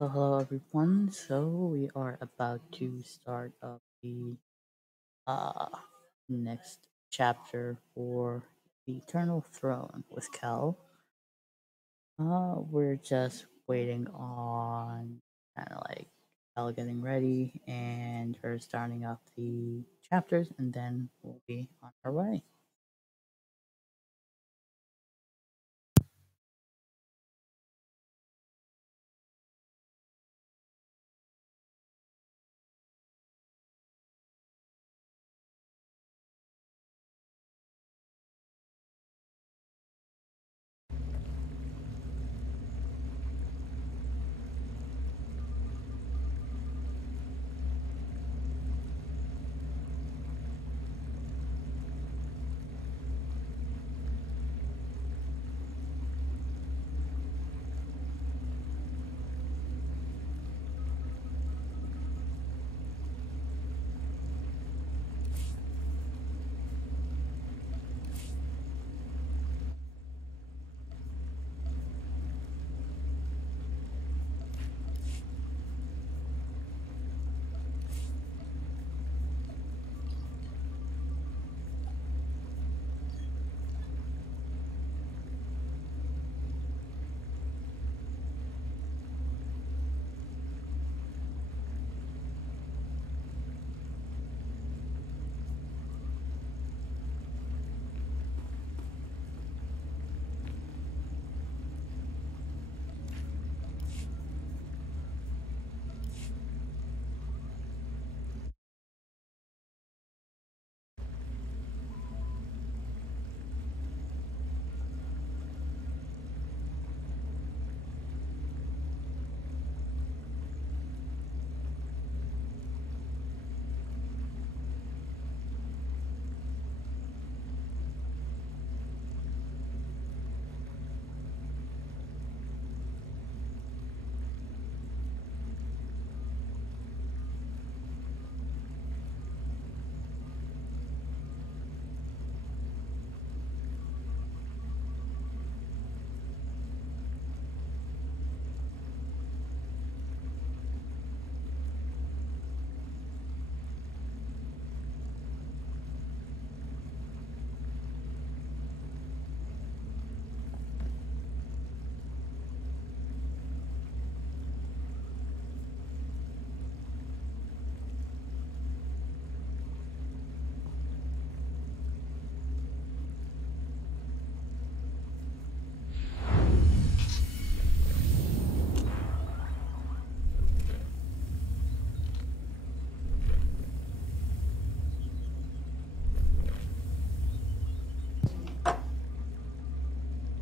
Hello everyone. So we are about to start up the uh next chapter for the Eternal Throne with Kel. We're just waiting on kind of like Kel getting ready and her starting up the chapters, and then we'll be on our way.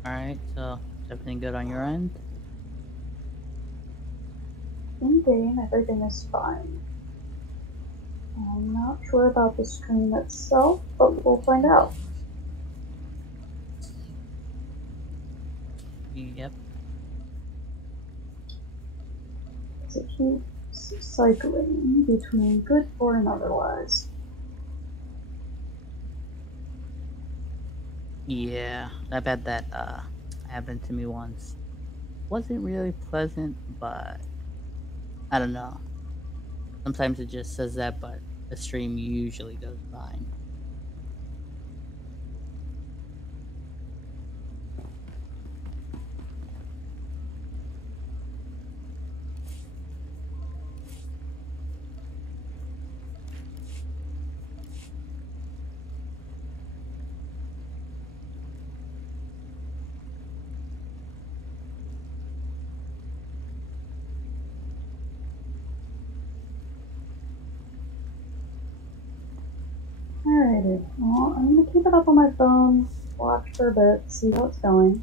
All right. So is everything good on your end? In game, everything is fine. I'm not sure about the screen itself, but we'll find out. Yep. It keeps cycling between good for and otherwise. Yeah. I bet that happened to me once. Wasn't really pleasant, but I don't know. Sometimes it just says that, but the stream usually goes fine. Alrighty, well, I'm gonna keep it up on my phone, watch for a bit, see how it's going,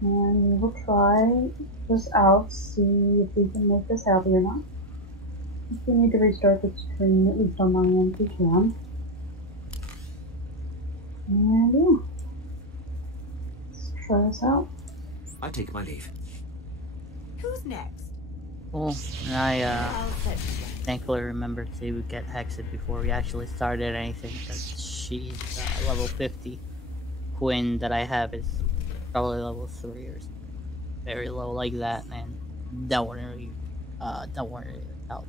and we will try this out, see if we can make this happy or not. If we need to restart the screen, at least on my end, we can. And yeah, let's try this out. I take my leave. Who's next? Cool. And I I'll set you. thankfully remembered to get Hexed before we actually started anything because she's level 50. Quinn that I have is probably level 3 or very low like that, man. that wouldn't really help.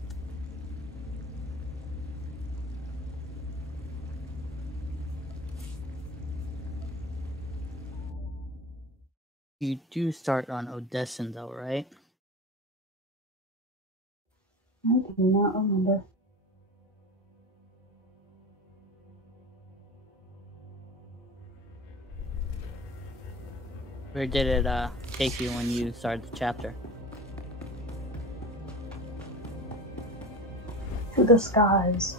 You do start on Odessin though, right? I do not remember. Where did it take you when you started the chapter? To the skies.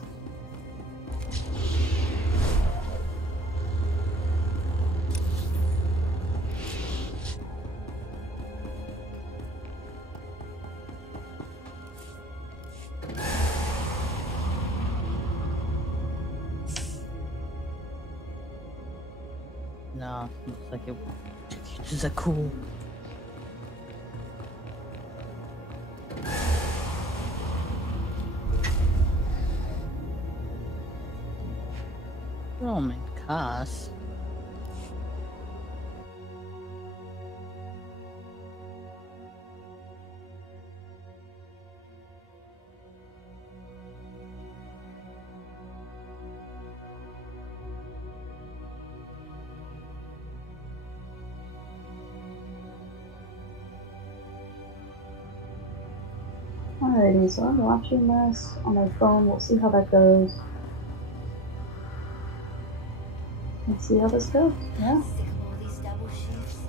No, looks like it took you to the cool. Roman Cos. Alrighty, so I'm watching this on my phone. We'll see how that goes. Let's see how this goes. Yeah. Sick of all these double shifts.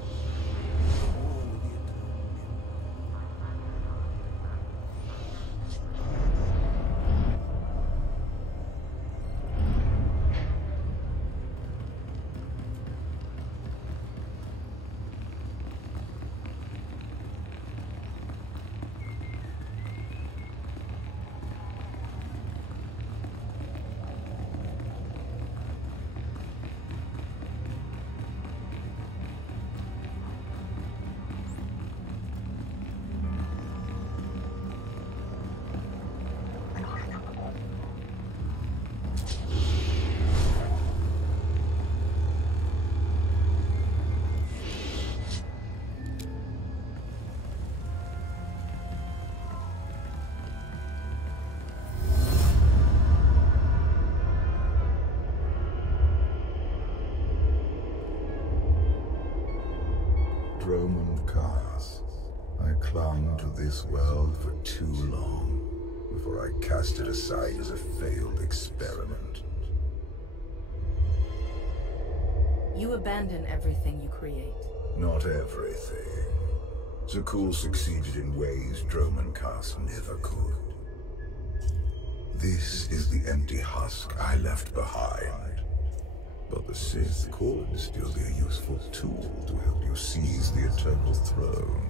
Roman cars. I clung to this world for too long before I cast it aside as a failed experiment. You abandon everything you create. Not everything. Zakul succeeded in ways Dromancast never could. This is the empty husk I left behind. But the Sith could still be a useful tool to help you seize the Eternal Throne.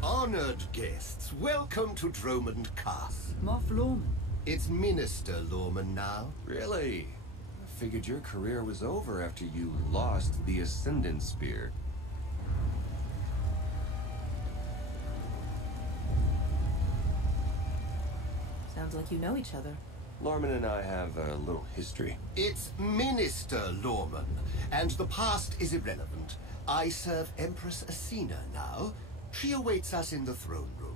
Honored guests, welcome to Dromancast. Moff Lorman. It's Minister Lorman now. Really? I figured your career was over after you lost the Ascendant Spear. Sounds like you know each other. Lorman and I have a little history. It's Minister Lorman, and the past is irrelevant. I serve Empress Asina now. She awaits us in the throne room.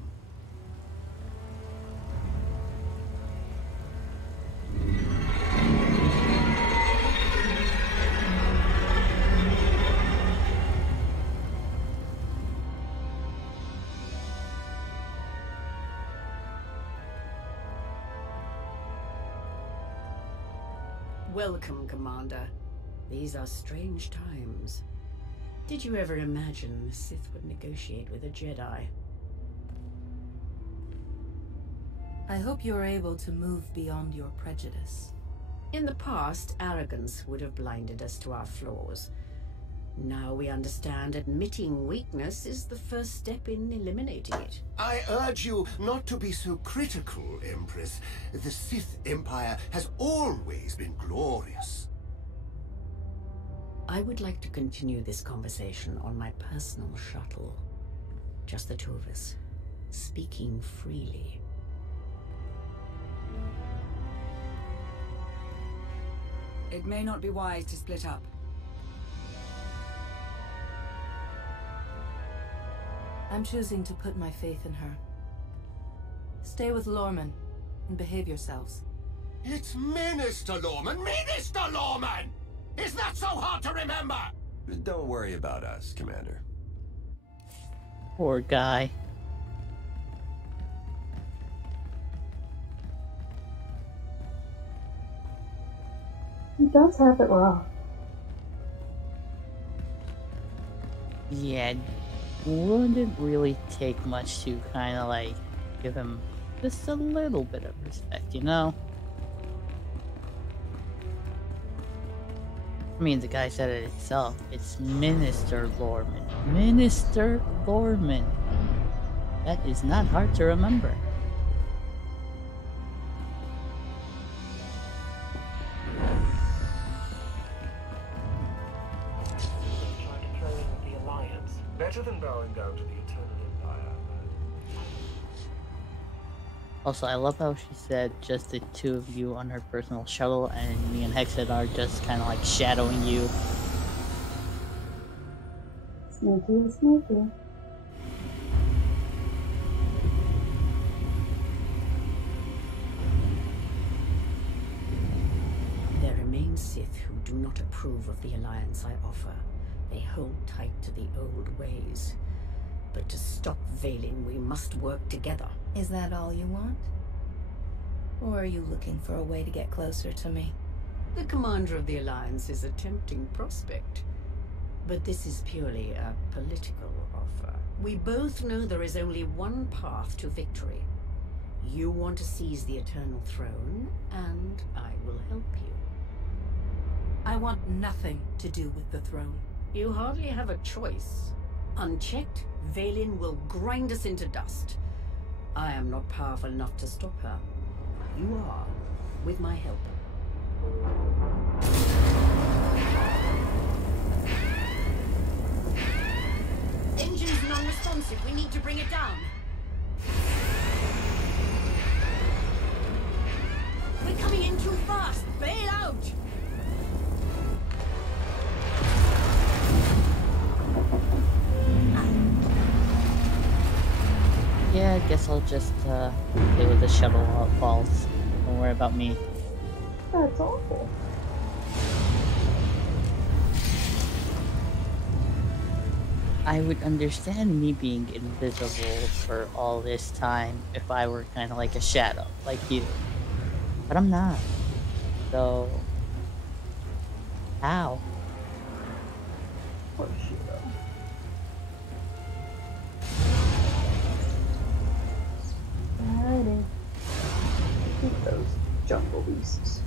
Welcome, Commander. These are strange times. Did you ever imagine the Sith would negotiate with a Jedi? I hope you're able to move beyond your prejudice. In the past, arrogance would have blinded us to our flaws. Now we understand admitting weakness is the first step in eliminating it. I urge you not to be so critical, Empress. The Sith Empire has always been glorious. I would like to continue this conversation on my personal shuttle. Just the two of us, speaking freely. It may not be wise to split up. I'm choosing to put my faith in her. Stay with Lorman and behave yourselves. It's Minister Lorman! Minister Lorman! Is that so hard to remember? Don't worry about us, Commander. Poor guy. He does have it rough. Yeah, wouldn't really take much to kind of like give him just a little bit of respect, you know? I mean, the guy said it itself. It's Minister Lorman. Minister Lorman. That is not hard to remember. Trying to throw in with the Alliance. Better than bowing down to the Eternal Empire. Also, I love how she said just the two of you on her personal shuttle, and me and Hexed are just kind of like shadowing you. Sneaky, sneaky. There remain Sith who do not approve of the alliance I offer. They hold tight to the old ways. But to stop Vaylin, we must work together. Is that all you want? Or are you looking for a way to get closer to me? The commander of the alliance is a tempting prospect. But this is purely a political offer. We both know there is only one path to victory. You want to seize the Eternal Throne, and I will help you. I want nothing to do with the throne. You hardly have a choice. Unchecked, Vaylin will grind us into dust. I am not powerful enough to stop her. You are, with my help. Engine's non-responsive. We need to bring it down. We're coming in too fast. Bail out! Yeah, I guess I'll just play with the shuttle while it falls. Don't worry about me. That's awful. I would understand me being invisible for all this time if I were kind of like a shadow, like you. But I'm not. So... how? Poor Shido. Alrighty. Keep those jungle beasts.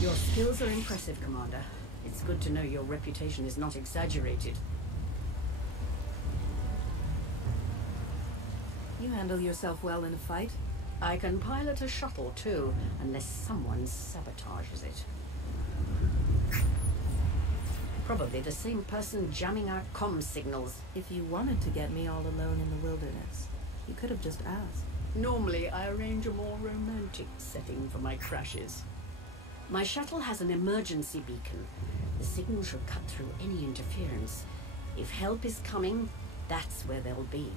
Your skills are impressive, Commander. It's good to know your reputation is not exaggerated. You handle yourself well in a fight. I can pilot a shuttle, too, unless someone sabotages it. Probably the same person jamming our comm signals. If you wanted to get me all alone in the wilderness, you could have just asked. Normally, I arrange a more romantic setting for my crashes. My shuttle has an emergency beacon. The signal should cut through any interference. If help is coming, that's where they'll be.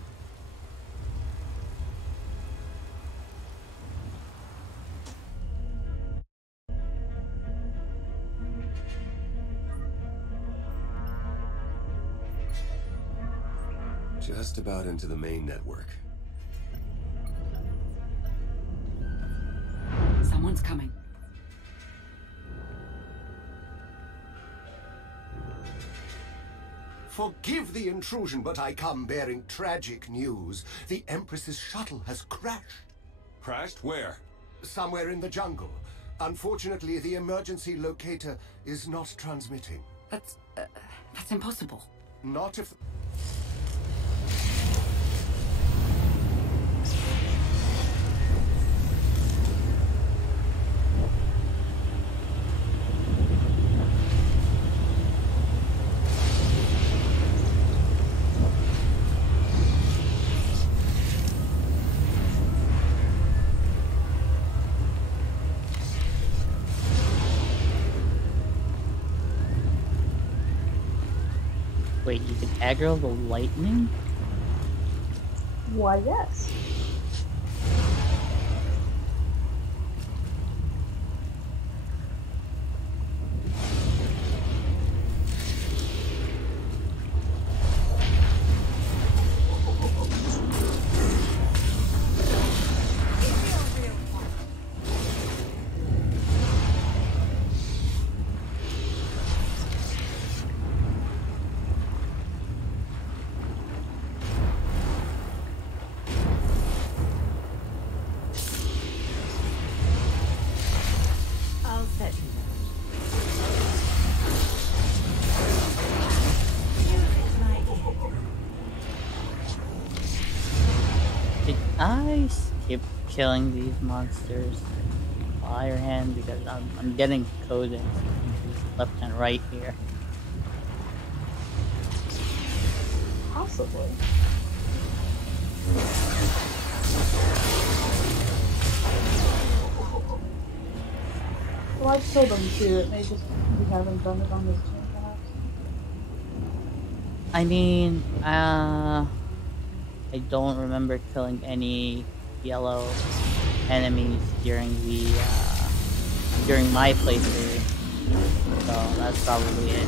Just about into the main network. Someone's coming. Forgive the intrusion, but I come bearing tragic news. The Empress's shuttle has crashed. Crashed? Where? Somewhere in the jungle. Unfortunately, the emergency locator is not transmitting. That's impossible. Not if... Wait, you can aggro the lightning? Why, yes. I'll set you Did I skip killing these monsters beforehand? Because I'm getting coded left and right here. Possibly. Well, I killed them too. It may just we haven't done it on this team, perhaps. I mean, I don't remember killing any yellow enemies during the during my playthrough, so that's probably it.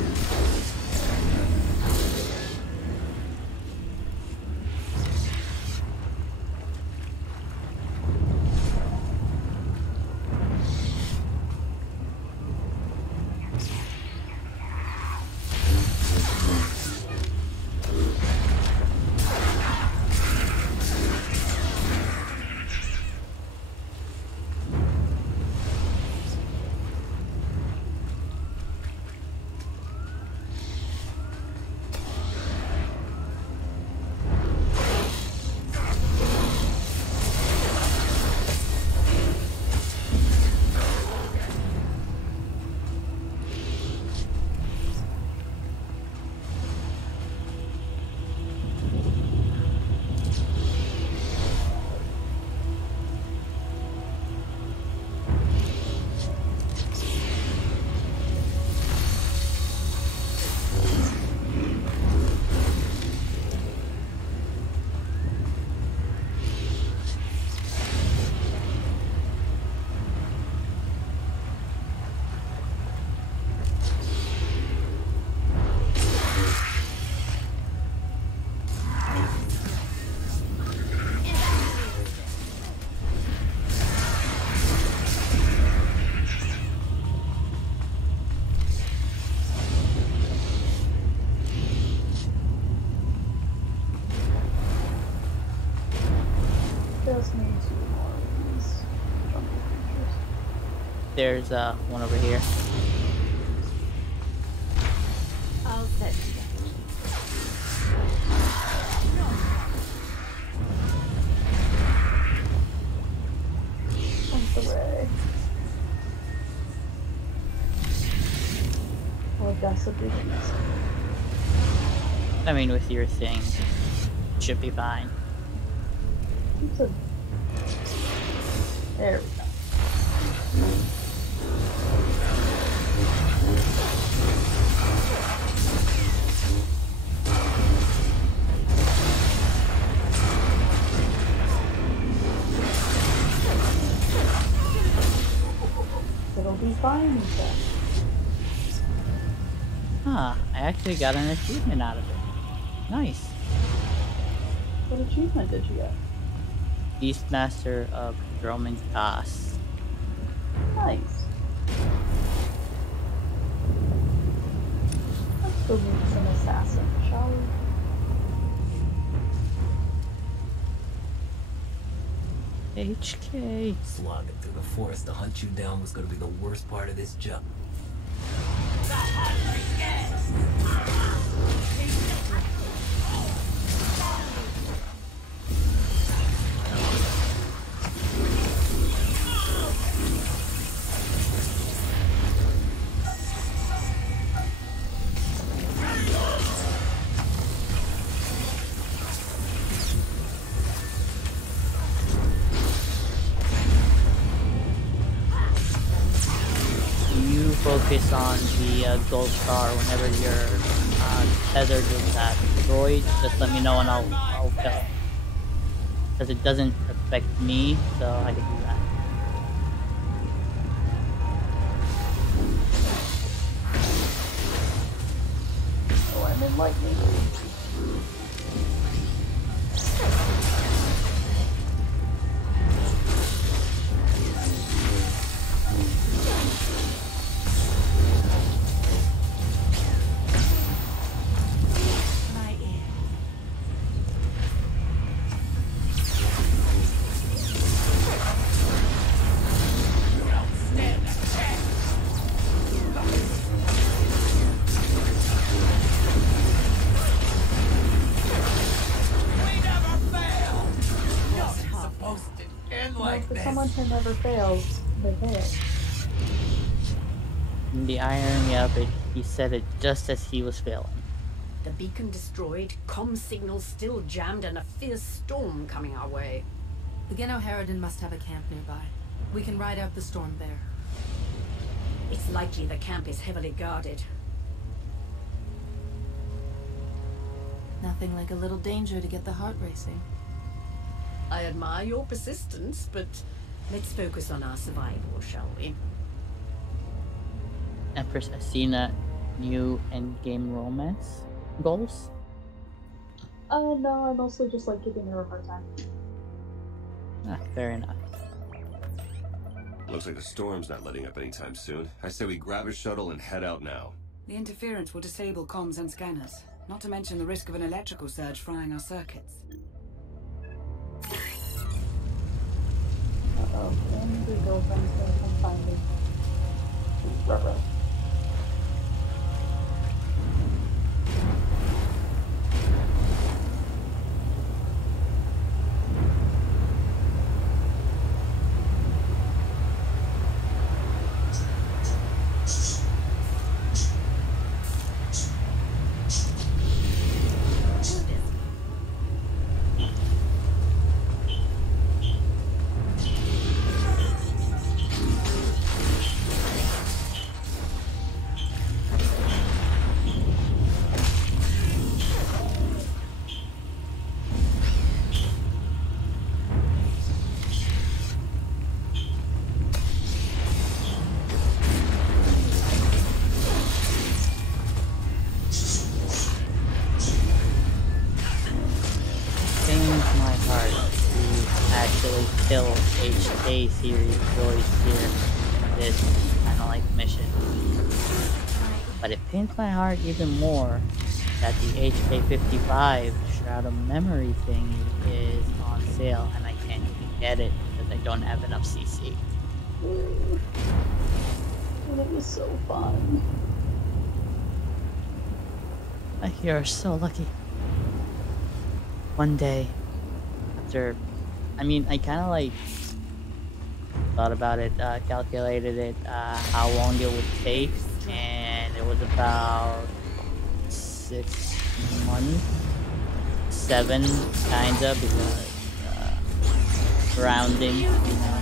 Just need two more of these jungle creatures. There's one over here. I'll set you Thanks away. Or disobedience. I mean, with your thing, it should be fine. It's a... There we go. It'll be fine, he said. Huh, I actually got an achievement out of it. Nice. What achievement did you get? Beastmaster of Roman Goss. Nice. Let's go meet some assassins. assassin, shall we? HK. Slogging through the forest to hunt you down was going to be the worst part of this job. Focus on the gold star whenever you're tethered with that droid. Just let me know and I'll go. Because it doesn't affect me, so I can do that. Oh, I'm in lightning. If someone who never fails, they fail. And the irony of it, he said it just as he was failing. The beacon destroyed, comm signals still jammed, and a fierce storm coming our way. The Geno Harridan must have a camp nearby. We can ride out the storm there. It's likely the camp is heavily guarded. Nothing like a little danger to get the heart racing. I admire your persistence, but let's focus on our survival, shall we? Empress Asina, new endgame romance goals? No, I mostly just like giving her a hard time. Ah, fair enough. Looks like the storm's not letting up anytime soon. I say we grab a shuttle and head out now. The interference will disable comms and scanners, not to mention the risk of an electrical surge frying our circuits. Uh-oh, angry girlfriend's gonna come find me. Ruh-roh. Kill HK series droids here in this kind of like mission. But it pains my heart even more that the HK55 Shroud of Memory thing is on sale and I can't even get it because I don't have enough CC. And it was so fun. You're so lucky. One day, after, I mean, I kind of like thought about it, calculated it, how long it would take, and it was about 6 months, 7 kinda, because rounding, you know.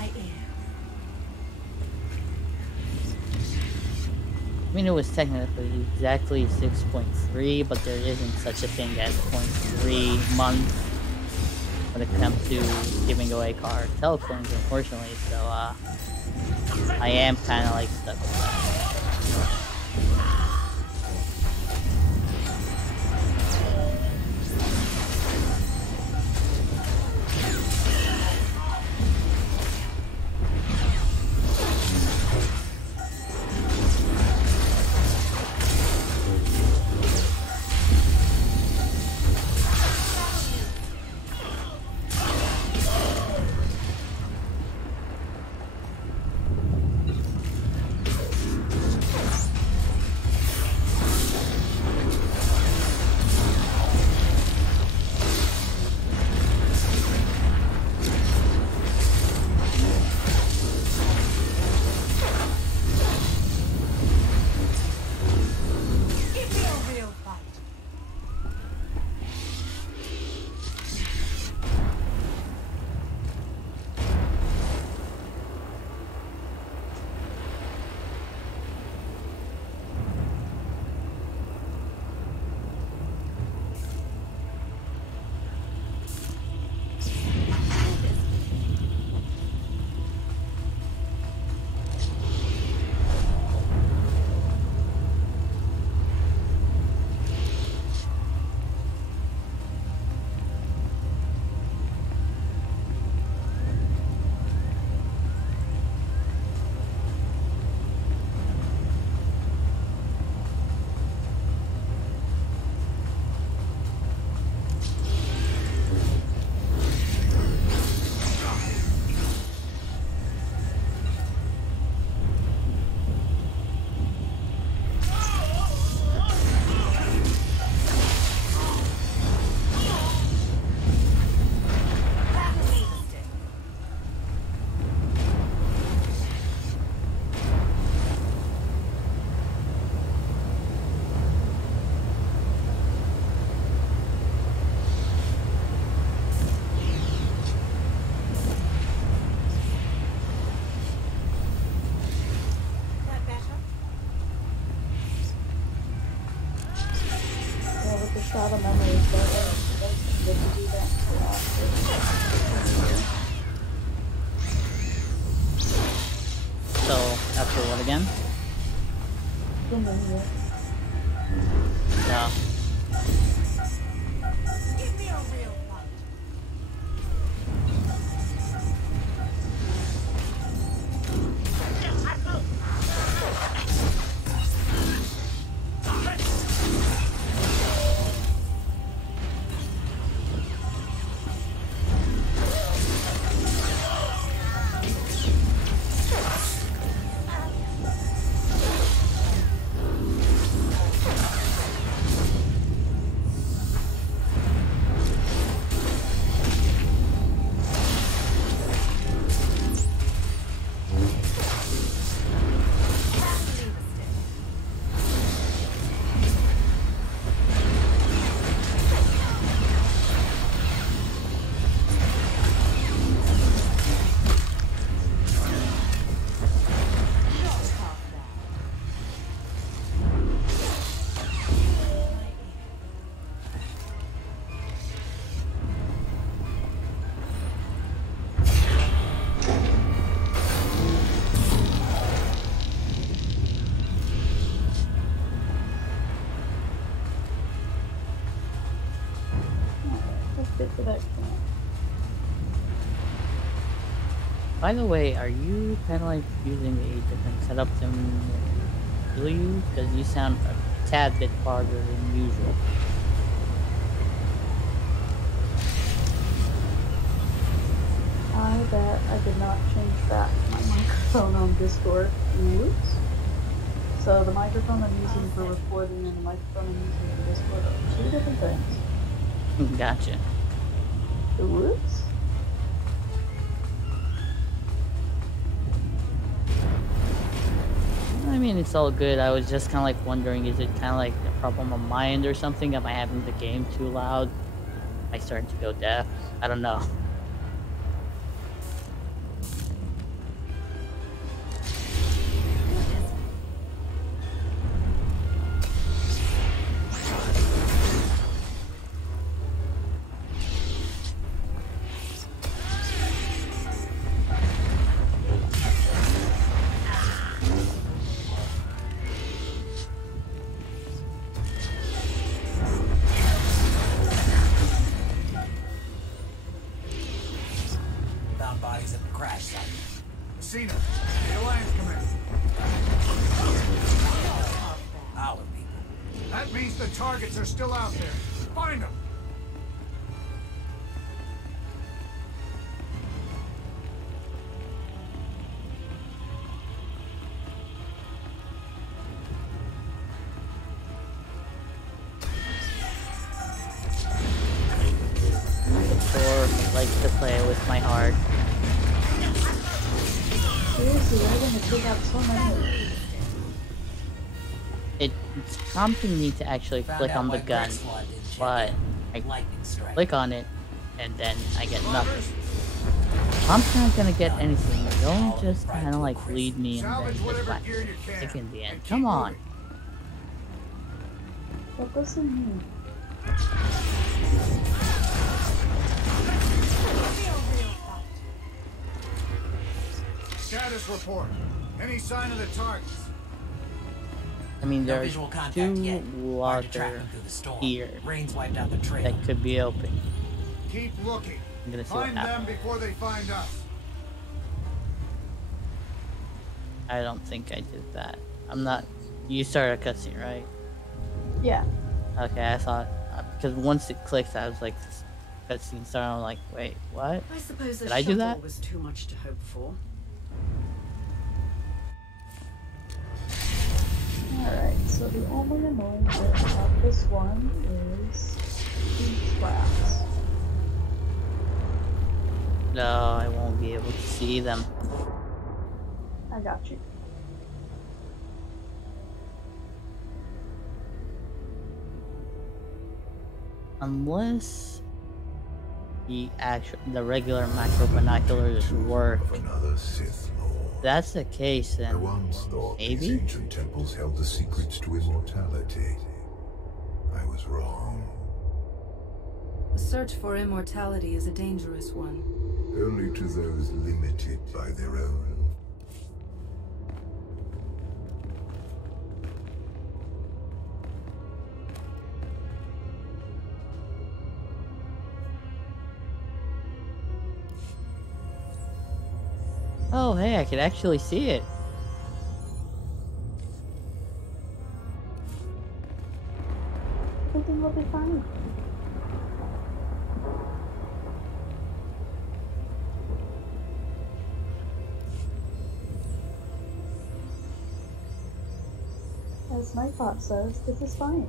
I mean, it was technically exactly 6.3, but there isn't such a thing as 0.3 months when it comes to giving away cartel coins, unfortunately, so I am kind of like stuck with that. lot of memories, but that's good to do that for So, after what again? Yeah. Give me a real fight. Get to that camp. By the way, are you kind of like using a different setup than you? Because you sound a tad bit farther than usual. I bet I did not change back my microphone on Discord. Whoops. So the microphone I'm using for recording and the microphone I'm using for Discord are two different things. Gotcha. Whoops. I mean, it's all good. I was just kind of like wondering, is it kind of like a problem on my end or something? Am I having the game too loud? Am I starting to go deaf? I don't know. Bodies at the crash site. Messina, the Alliance Commander. Our people. That means the targets are still out there. Find them. SWTOR likes to play with my heart. Seriously, they're gonna take out so many. It's prompting me to actually click on the gun, but I click on it and then I get nothing. I'm not gonna get anything. Don't just kind of like lead me and then just like stick in the end. Come on. What does it mean? Status report. Any sign of the targets? I mean, No there's visual contact two yet. Hard to track water them through the storm. here Rain's wiped out the trail. that could be open. Keep looking. I'm gonna see Find what them happens. before they find us. I don't think I did that. I'm not. You started a cutscene, right? Yeah. Okay, I thought because once it clicked, I was like, this cutscene started. I'm like, wait, what? I suppose Did a I do shuttle that? was too much to hope for. Alright, so the only annoying bit about this one is the traps. No, I won't be able to see them. I got you. Unless the regular macro binoculars work. Of another Sith Lord. If that's the case, I then once thought these maybe. ancient temples held the secrets to immortality. I was wrong. The search for immortality is a dangerous one. Only to those limited by their own. Oh, hey, I could actually see it. Everything will be fine. As Nightbot says, this is fine.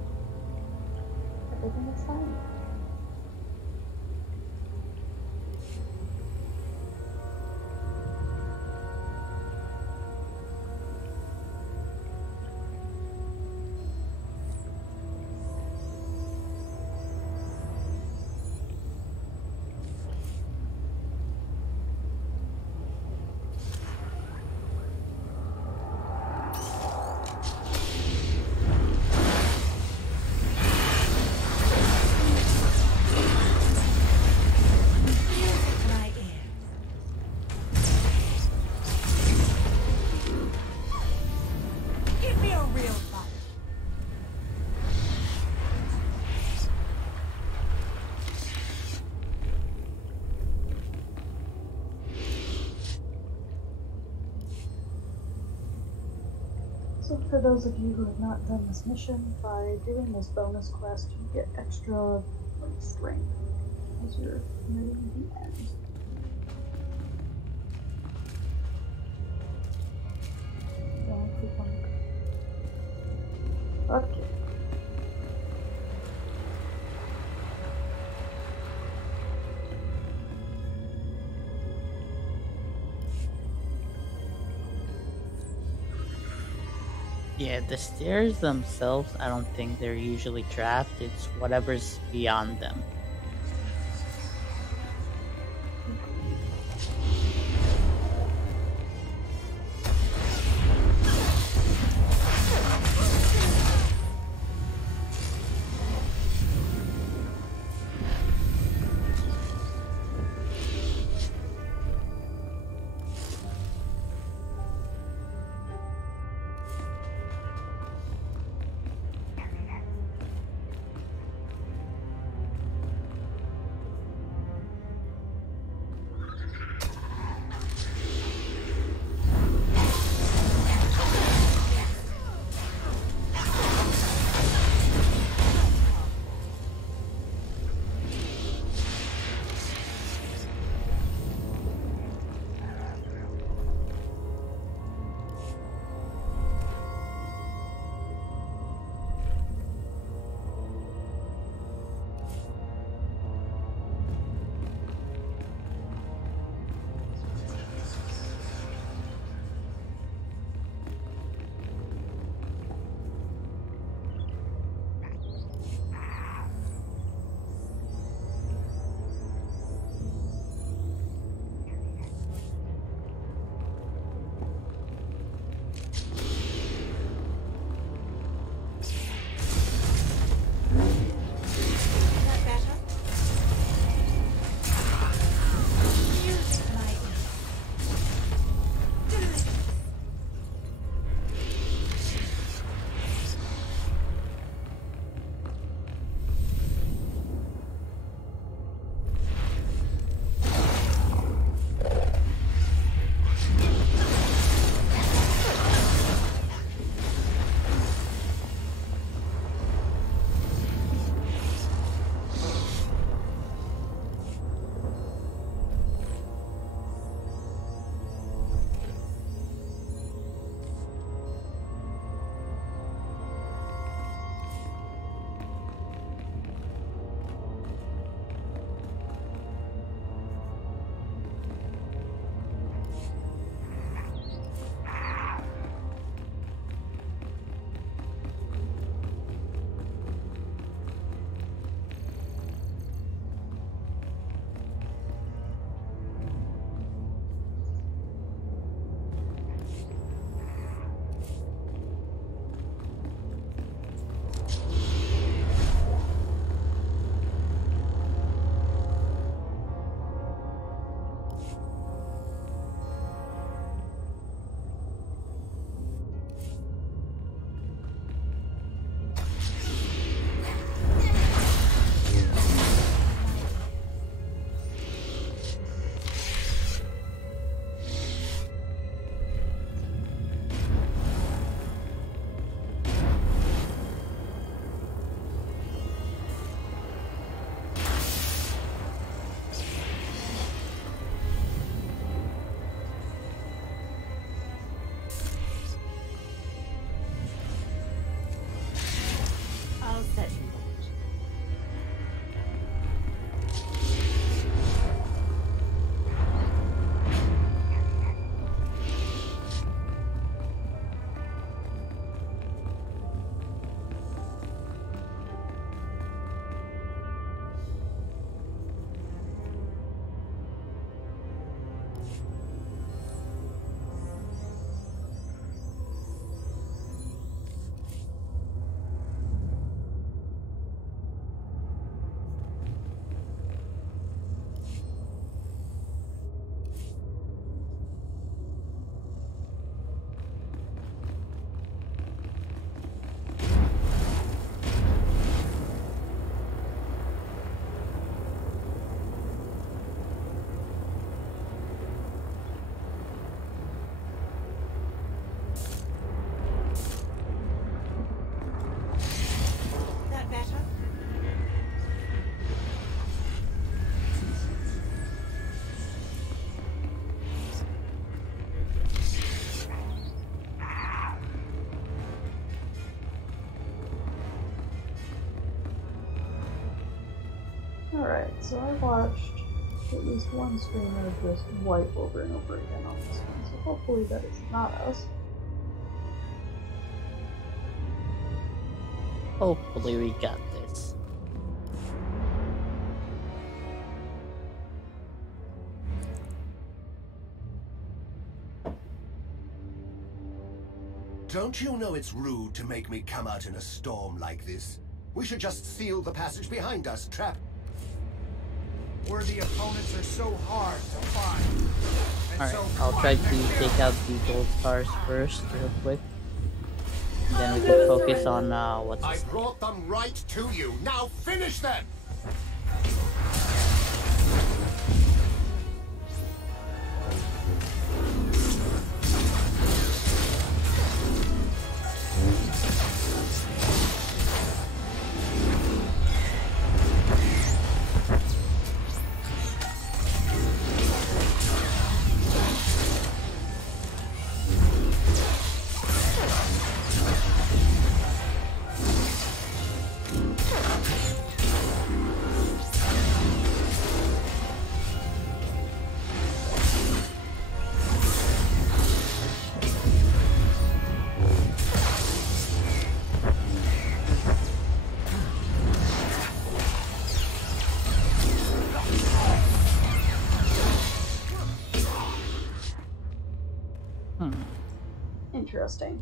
Everything is fine. Give me a real fight. So for those of you who have not done this mission, by doing this bonus quest, you get extra strength as you're nearing the end. Don't click on it. Okay. Yeah, the stairs themselves, I don't think they're usually trapped. It's whatever's beyond them. Alright, so I watched at least one streamer just wipe over and over again on this one, so hopefully that is not us. Hopefully we got this. Don't you know it's rude to make me come out in a storm like this? We should just seal the passage behind us, trap. Where the opponents are so hard to find. Alright, I'll try to take out the gold stars first, real quick. Then we can focus on what's I brought them right to you. Now finish them! Interesting.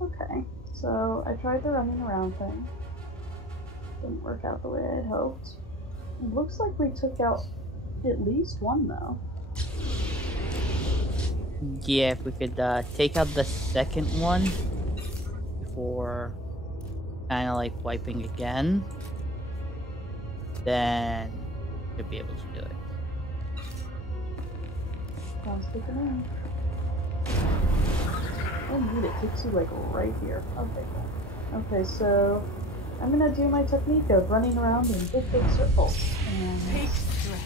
Okay, so I tried the running around thing. Didn't work out the way I had hoped. It looks like we took out at least one, though. Yeah, if we could take out the second one before kind of like wiping again, then we'd be able to do it. Sounds good to me. Oh, neat, it takes you like right here. Okay, cool. Okay, so I'm gonna do my technique of running around in big circles and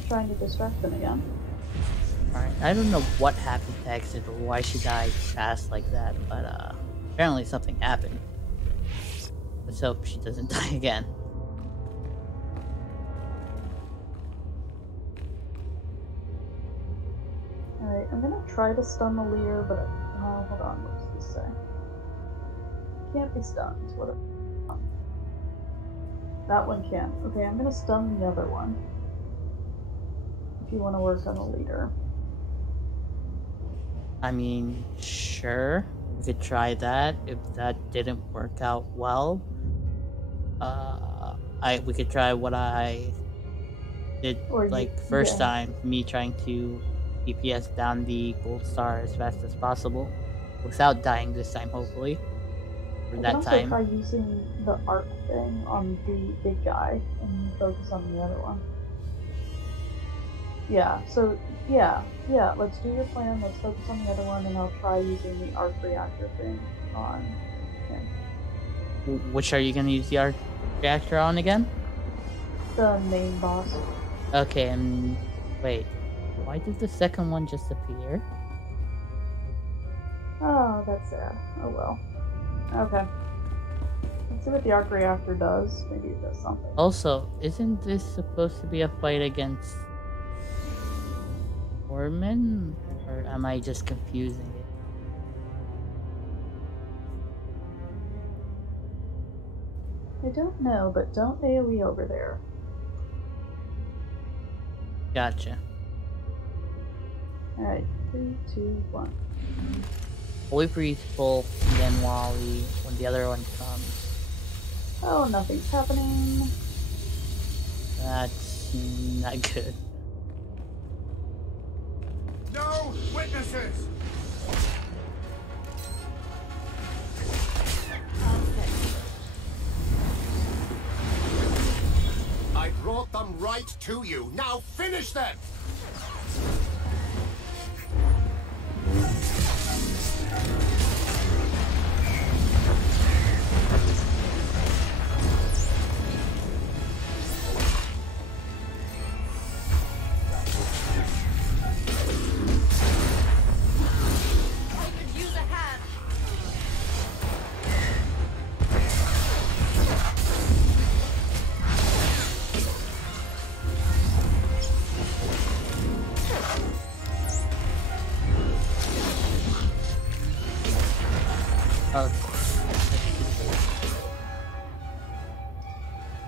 trying to distract them again. Alright, I don't know what happened to Exit or why she died fast like that, but apparently something happened. Let's hope she doesn't die again. Alright, I'm gonna try to stun the leader, but oh, hold on, what does this say? Can't be stunned. What? That one can. Okay, I'm gonna stun the other one. If you want to work on the leader. I mean, sure, we could try that. If that didn't work out well, we could try what I did first time, me trying to DPS down the gold star as fast as possible, without dying this time, hopefully. For that also time. Try using the arc thing on the big guy and focus on the other one. Yeah, so yeah, let's do your plan, let's focus on the other one, and I'll try using the arc reactor thing on him. Which are you gonna use the arc reactor on again? The main boss. Okay, and wait, why did the second one just appear? Oh, that's sad. Oh well. Okay. Let's see what the arc reactor does. Maybe it does something. Also, isn't this supposed to be a fight against Orman? Or am I just confusing it? I don't know, but don't AoE over there. Gotcha. Alright, 3, 2, 1. Holy Breathe full, and then when the other one comes. Oh, nothing's happening. That's not good. No witnesses! I brought them right to you. Now finish them! Oh,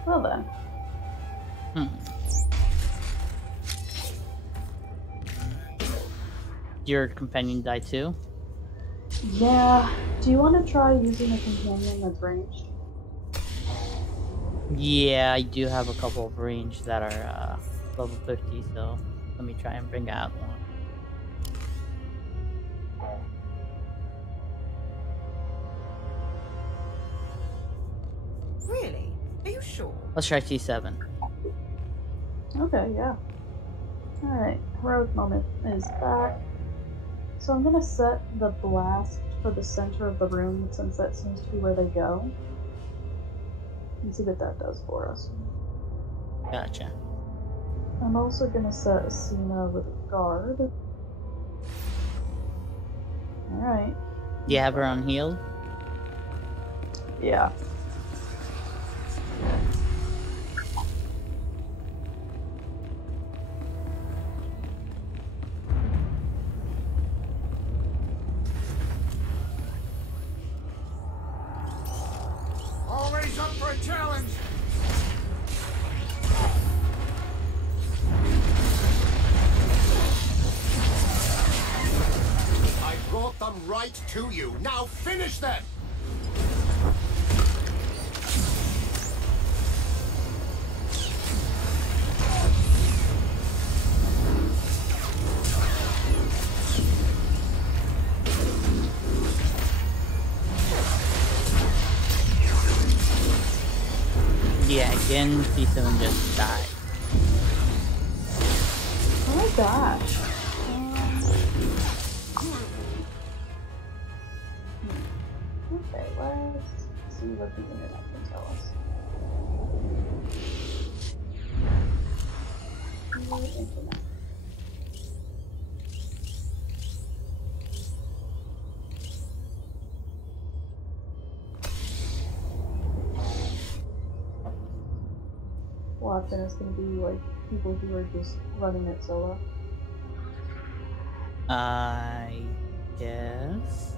Well then. Your companion died too? Yeah. Do you want to try using a companion that's ranged? Yeah, I do have a couple of range that are level 50, so let me try and bring out one. Really? Are you sure? Let's try T7. Okay, yeah. Alright, heroic moment is back. So I'm gonna set the blast for the center of the room since that seems to be where they go. And see what that does for us. Gotcha. I'm also gonna set Asina with a guard. Alright. Do you have her unhealed? Yeah. Always up for a challenge. I brought them right to you. Now finish them! Yeah, again, T7 just died. Oh my gosh. Okay, let's see what the internet can tell us. The internet. Watch, and it's gonna be like people who are just running it solo. I guess.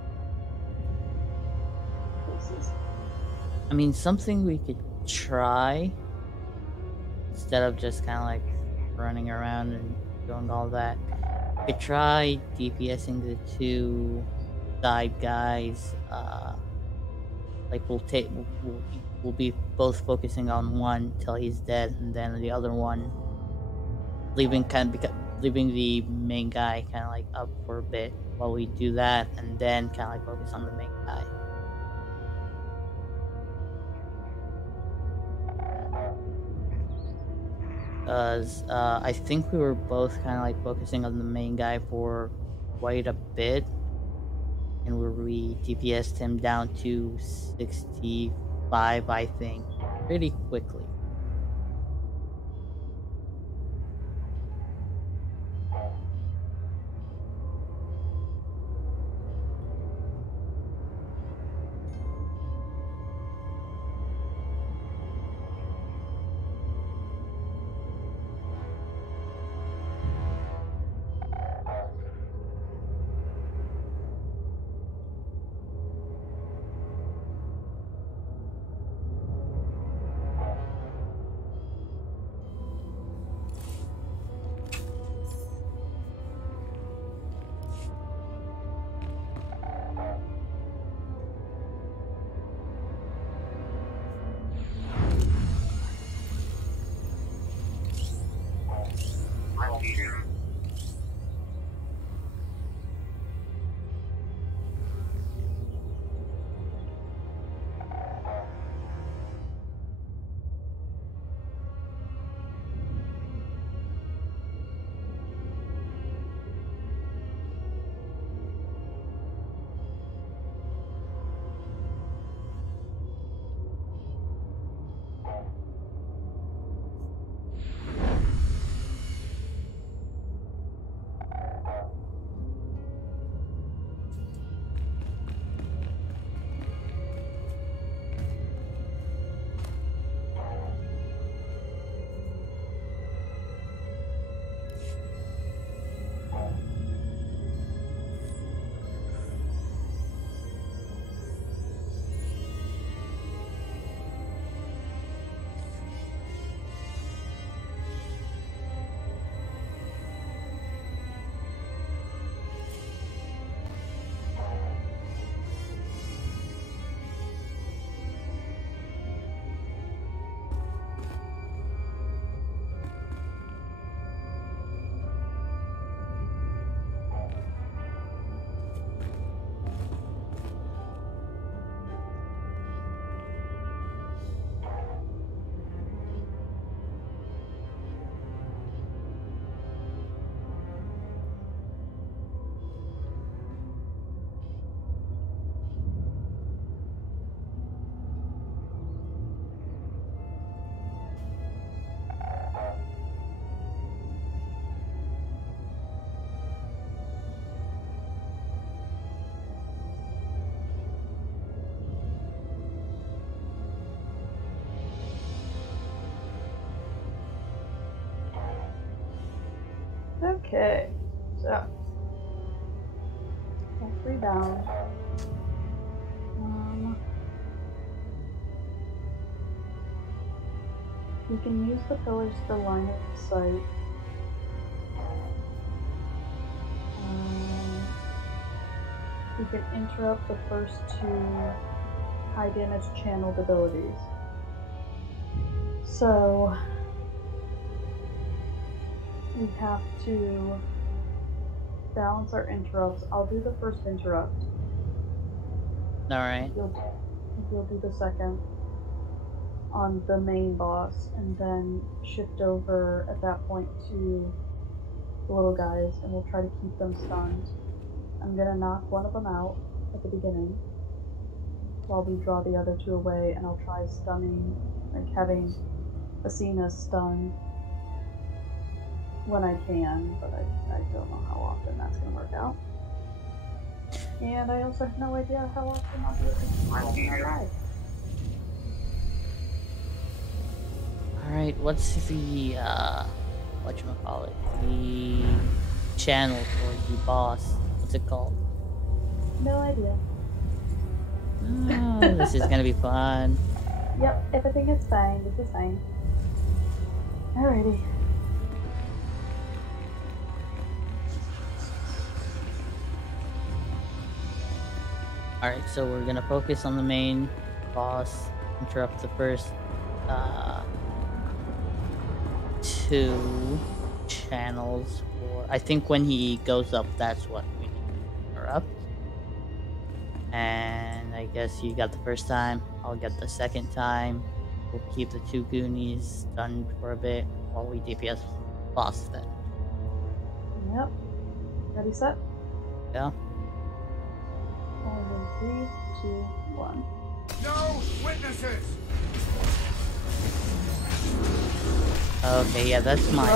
I mean, something we could try instead of just kind of like running around and doing all that. We could try DPSing the two side guys. Like we'll be both focusing on one till he's dead, and then the other one leaving the main guy kind of like up for a bit while we do that, and then kind of like focus on the main guy. Because I think we were both kind of like focusing on the main guy for quite a bit, and where we DPS'd him down to 65, I think, pretty quickly. Okay, so that's 3 down. You can use the pillars for line of sight. You can interrupt the first 2 high damage channeled abilities. So we have to balance our interrupts. I'll do the first interrupt. Alright. If you'll do the second on the main boss, and then shift over at that point to the little guys, and we'll try to keep them stunned. I'm gonna knock one of them out at the beginning while we draw the other 2 away, and I'll try stunning, like having Athena stunned when I can, but I don't know how often that's gonna work out. And I also have no idea how often I'll be able to roll in my life. Alright, what's the, whatchamacallit? The channel for the boss. What's it called? No idea. Oh, this is gonna be fun. Yep, everything is fine. This is fine. Alrighty. Alright, so we're gonna focus on the main boss, interrupt the first 2 channels for, I think when he goes up, that's what we need to interrupt. And I guess you got the first time, I'll get the second time. We'll keep the 2 Goonies stunned for a bit while we DPS boss then. Yep. Ready, set? Yeah. And 3, 2, 1. No witnesses! Okay, yeah, that's my... I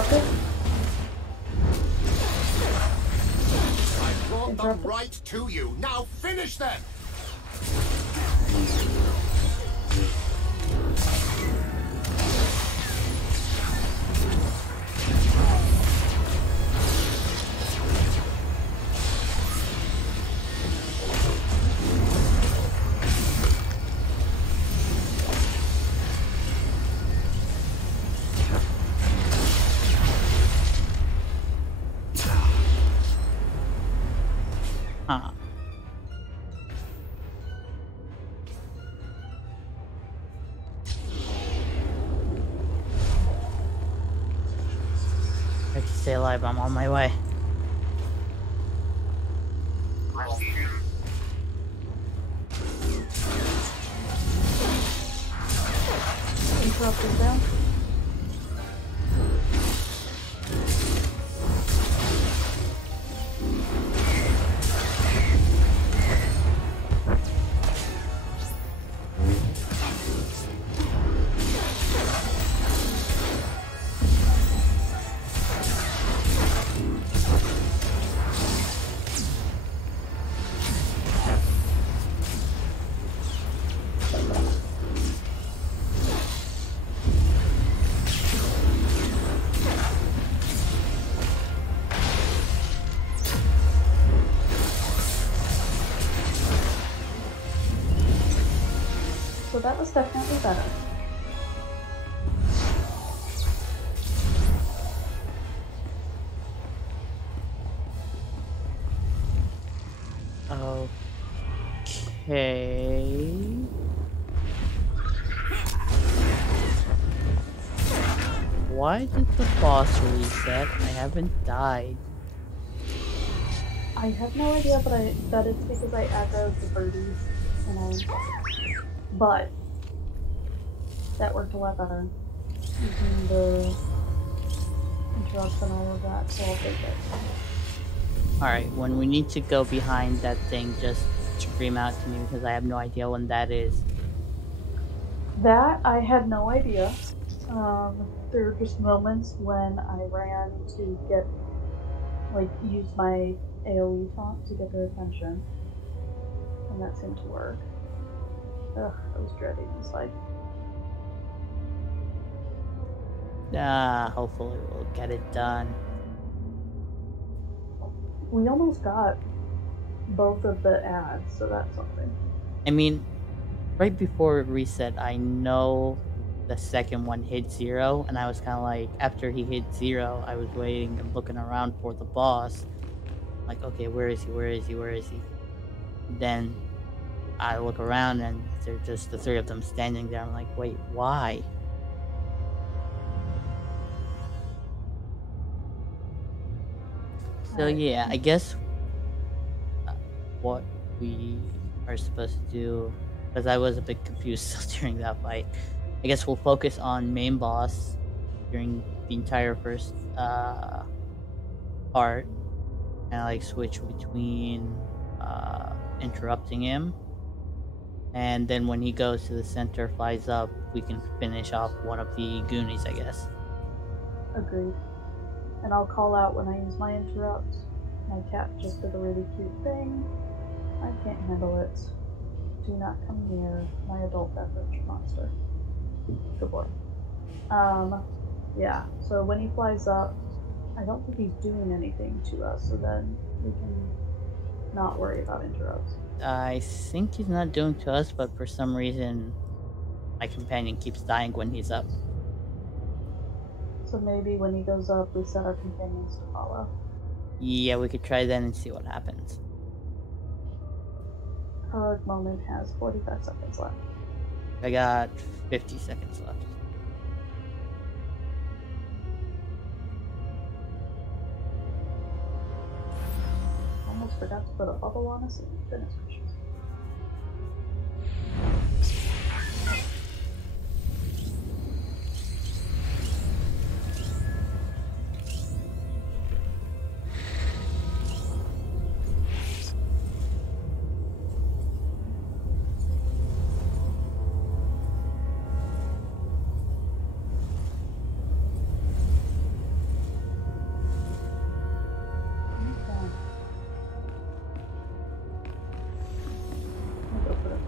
brought them right to you. Now finish them! Huh. I can stay alive, I'm on my way. Interrupt is down. So that was definitely better. Okay. Why did the boss reset? I haven't died. I have no idea, but I bet it's because I aggroed the birdies, but that worked a lot better. Using the interrupts and all of that, so I'll take it. Alright, when we need to go behind that thing, just scream out to me because I have no idea when that is. That, I had no idea. There were just moments when I ran to get, use my AoE taunt to get their attention. And that seemed to work. Ugh, I was dreading this fight. Hopefully we'll get it done. We almost got both of the ads, so that's something. I mean, right before reset, I know the second one hit 0, and I was kind of like, after he hit 0, I was waiting and looking around for the boss. Like, okay, where is he? Where is he? Where is he? Then I look around and they're just the 3 of them standing there. I'm like, wait, why? So yeah, I guess what we are supposed to do, because I was a bit confused still during that fight, I guess we'll focus on main boss during the entire first part, and like switch between interrupting him, and then when he goes to the center, flies up, we can finish off one of the Goonies, I guess. Agreed. And I'll call out when I use my interrupt. My cat just did a really cute thing. I can't handle it. Do not come near my adult beverage monster. Good boy. Yeah, so when he flies up, I don't think he's doing anything to us, so then we can not worry about interrupts. I think he's not doing to us, but for some reason, my companion keeps dying when he's up. So maybe when he goes up, we set our companions to follow. Yeah, we could try that and see what happens. Heroic moment has 45 seconds left. I got 50 seconds left. Almost forgot to put a bubble on us. Goodness gracious.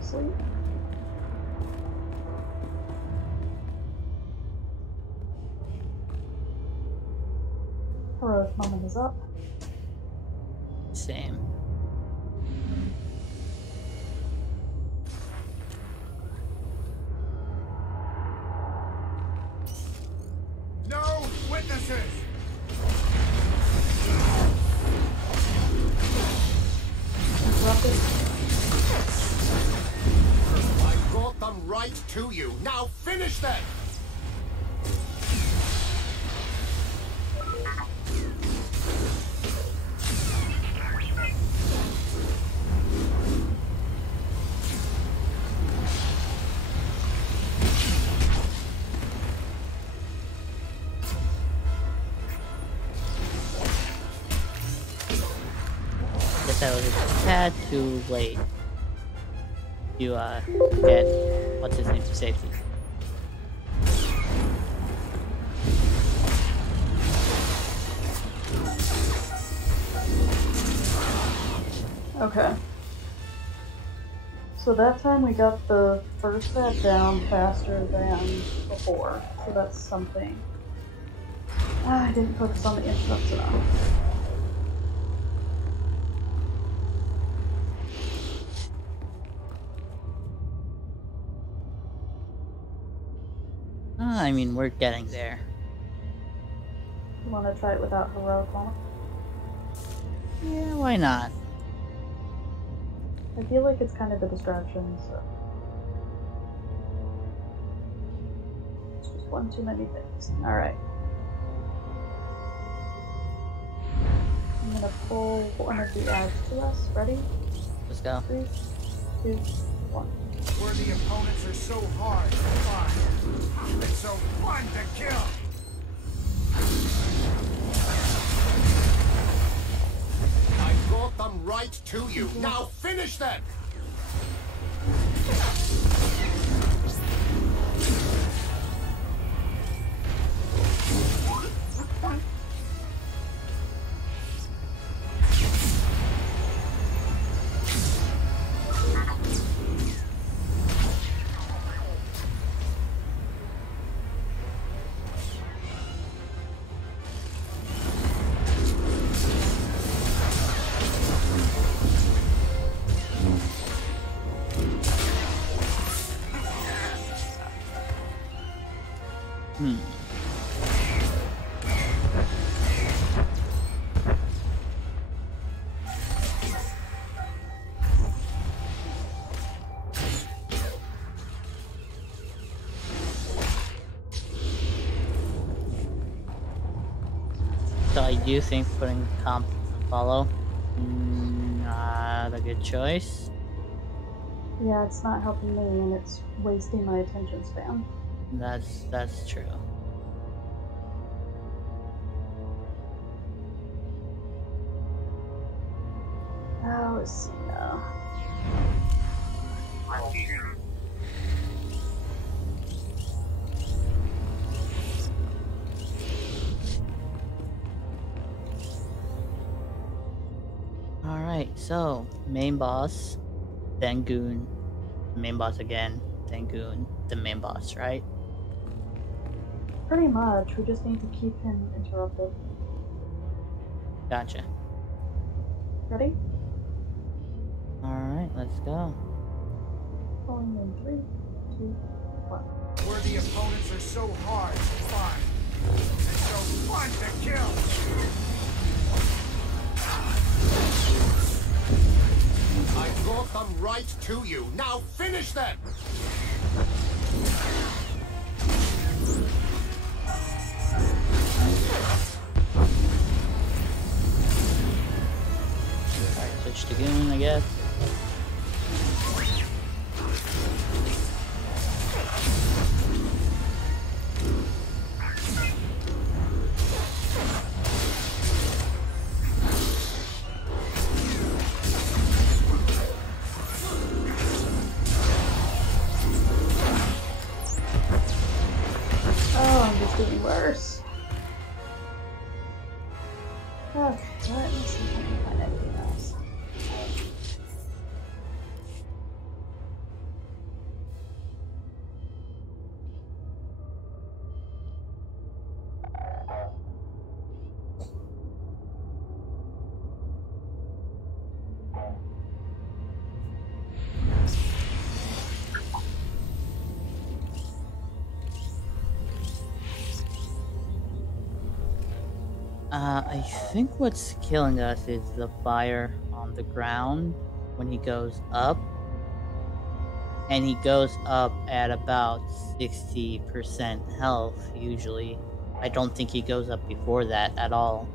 Sleep. Heroic moment is up. Same. No witnesses! Interrupted. I brought them right to you. Now finish them! Guess I was a tad too late to get what's his name to safety. Okay. So that time we got the first set down faster than before, so that's something. I didn't focus on the interrupts enough. I mean, we're getting there. You want to try it without heroic moment? Yeah, why not? I feel like it's kind of a distraction, so. It's just one too many things. Alright. I'm gonna pull one of the ads to us. Ready? Let's go. 3, 2, 1. Where the opponents are so hard to find. It's so fun to kill! I brought them right to you. Now finish them! Hmm. So I do think putting comp on follow, not a good choice. Yeah, it's not helping me, and it's wasting my attention span. That's true. Oh, let's see now. Alright, so main boss, then goon, main boss again, then goon, the main boss, right? Pretty much, we just need to keep him interrupted. Gotcha. Ready? Alright, let's go. Going in 3, 2, 1. Where the opponents are so hard to find. And so fun to kill. I brought them right to you. Now finish them! Alright, switch to goon, I guess. Oh, I'm just getting worse. Okay, let me see if I can find anything else. I think what's killing us is the fire on the ground when he goes up. And he goes up at about 60% health, usually. I don't think he goes up before that at all.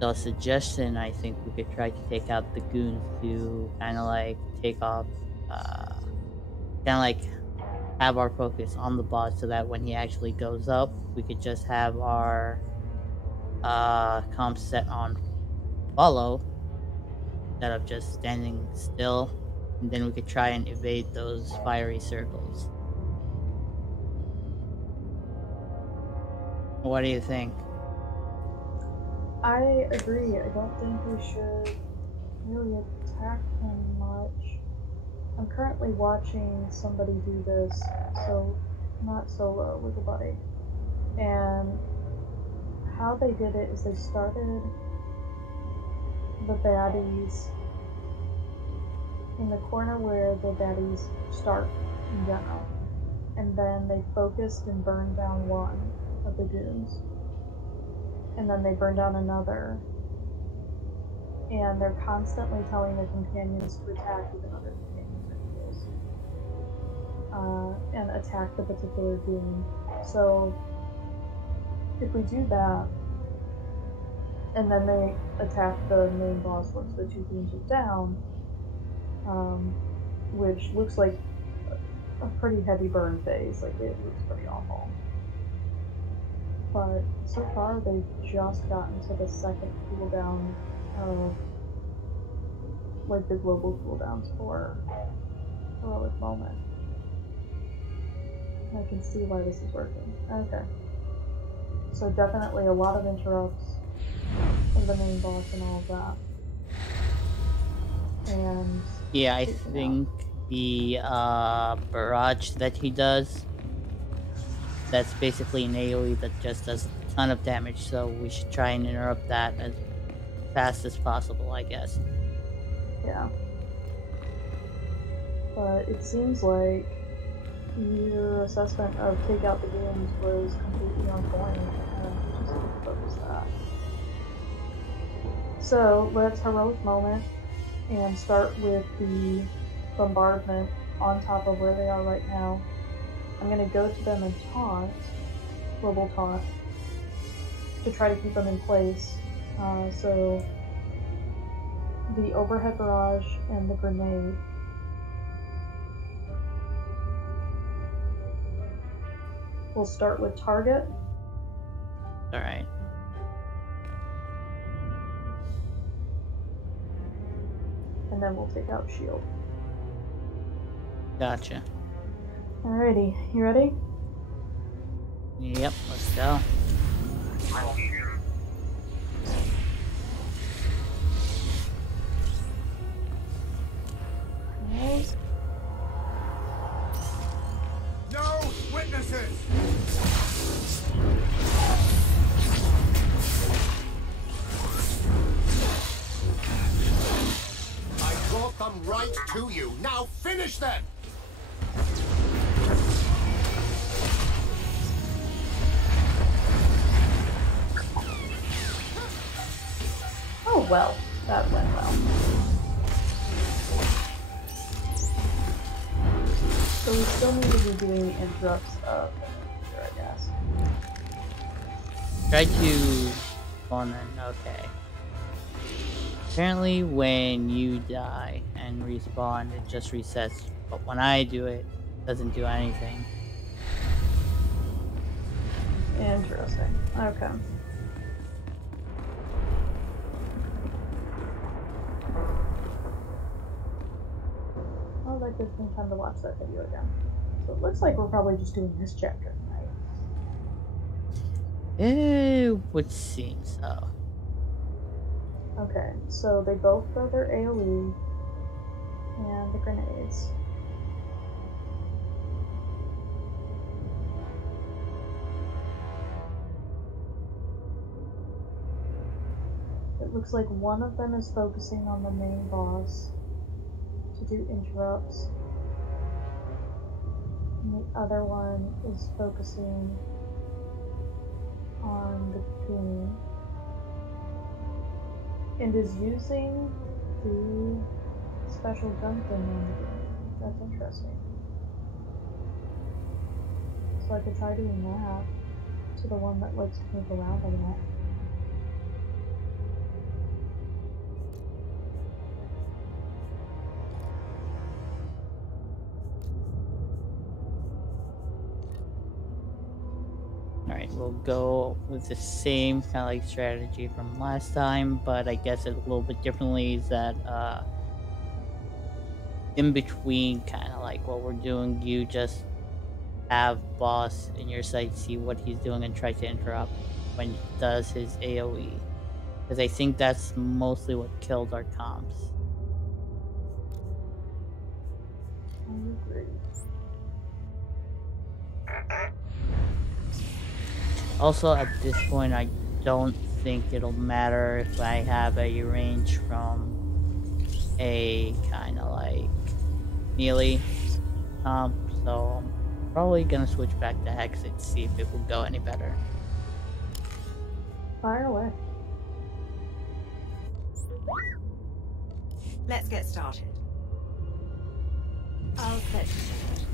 So a suggestion, I think we could try to take out the goons to kind of like take off, kind of like have our focus on the boss so that when he actually goes up, we could just have our comp set on follow instead of just standing still, and then we could try and evade those fiery circles. What do you think? I agree. I don't think we should really attack him much. I'm currently watching somebody do this, so not solo, with a buddy. And how they did it is they started the baddies in the corner where the baddies start in general. And then they focused and burned down one of the goons. And then they burn down another, and they're constantly telling their companions to attack even other companions and attack the particular goon. So if we do that, and then they attack the main boss once the two goons are down, which looks like a pretty heavy burn phase, like it looks pretty awful. But so far, they've just gotten to the second cooldown of, like, the global cooldowns for Heroic Moment. I can see why this is working. Okay. So definitely a lot of interrupts of the main boss and all of that. And yeah, I think the barrage that he does, that's basically an AoE that just does a ton of damage, so we should try and interrupt that as fast as possible, I guess. Yeah. But it seems like your assessment of take out the goons was completely on point, and we just need to focus that. So let's heroic moment and start with the bombardment on top of where they are right now. I'm going to go to them and taunt, global taunt, to try to keep them in place. So the overhead barrage and the grenade. We'll start with target. Alright. And then we'll take out shield. Gotcha. Alrighty, you ready? Yep, let's go. Right. No witnesses! I brought them right to you. Now finish them! Oh well, that went well. So we still need to be doing the interrupts of the future, I guess. Try to spawn in, okay. Apparently when you die and respawn, it just resets. But when I do it, it doesn't do anything. Interesting. Okay. Oh, that gives me time to watch that video again. So it looks like we're probably just doing this chapter, right? It would seem so. Okay, so they both throw their AoE and the grenades. It looks like one of them is focusing on the main boss to do interrupts, and the other one is focusing on the goon and is using the special gun thing on the goon. That's interesting. So I could try doing that to the one that likes to move around a lot. Alright, we'll go with the same kind of like strategy from last time, but I guess it a little bit differently is that in between kind of like what we're doing, you just have boss in your sight, see what he's doing and try to interrupt when he does his AoE. Because I think that's mostly what killed our comps. I agree. Also, at this point, I don't think it'll matter if I have a range from a kind of like melee comp, so I'm probably gonna switch back to Hex and see if it will go any better. Fire away. Let's get started. I'll set you straight.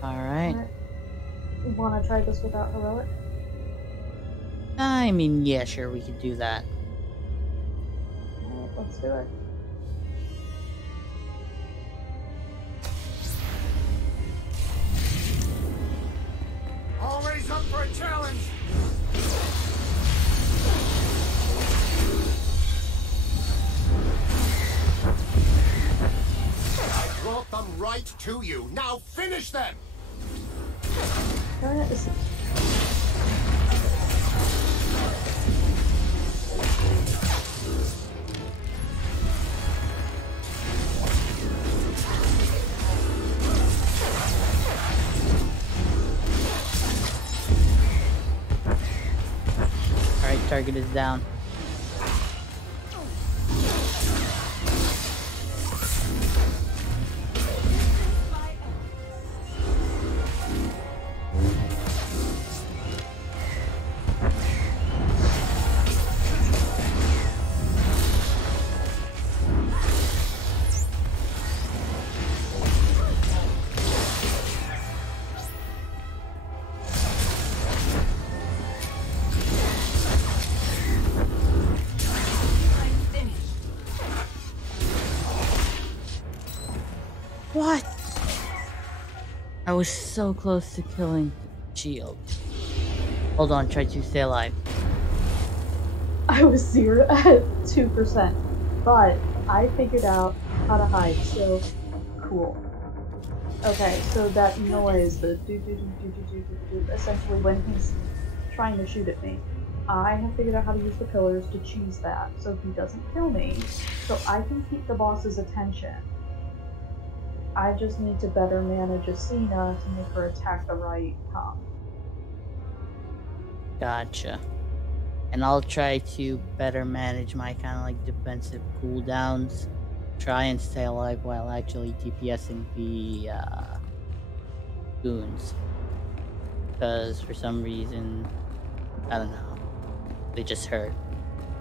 Alright. You want to try this without heroic? I mean, yeah, sure, we could do that. Alright, let's do it. Always up for a challenge! I brought them right to you. Now finish them! Darn it, this is... Alright, target is down. What? I was so close to killing Shield. Hold on, try to stay alive. I was 2%, but I figured out how to hide, so cool. Okay, so that noise, the do, essentially when he's trying to shoot at me, I have figured out how to use the pillars to cheese that, so he doesn't kill me, so I can keep the boss's attention. I just need to better manage Asina to make her attack the right time. Gotcha. And I'll try to better manage my kind of like defensive cooldowns. Try and stay alive while actually DPSing the goons. Because for some reason, I don't know, they just hurt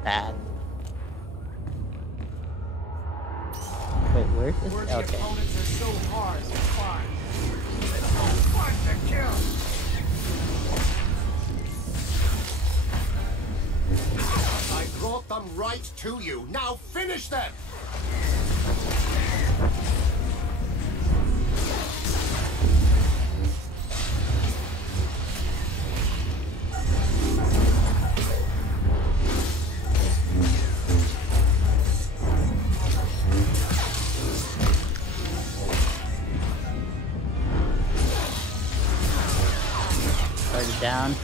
bad. Wait, where's this? Okay. Opponents are so hard to find. It's so fun to kill. I brought them right to you. Now finish them! Already down.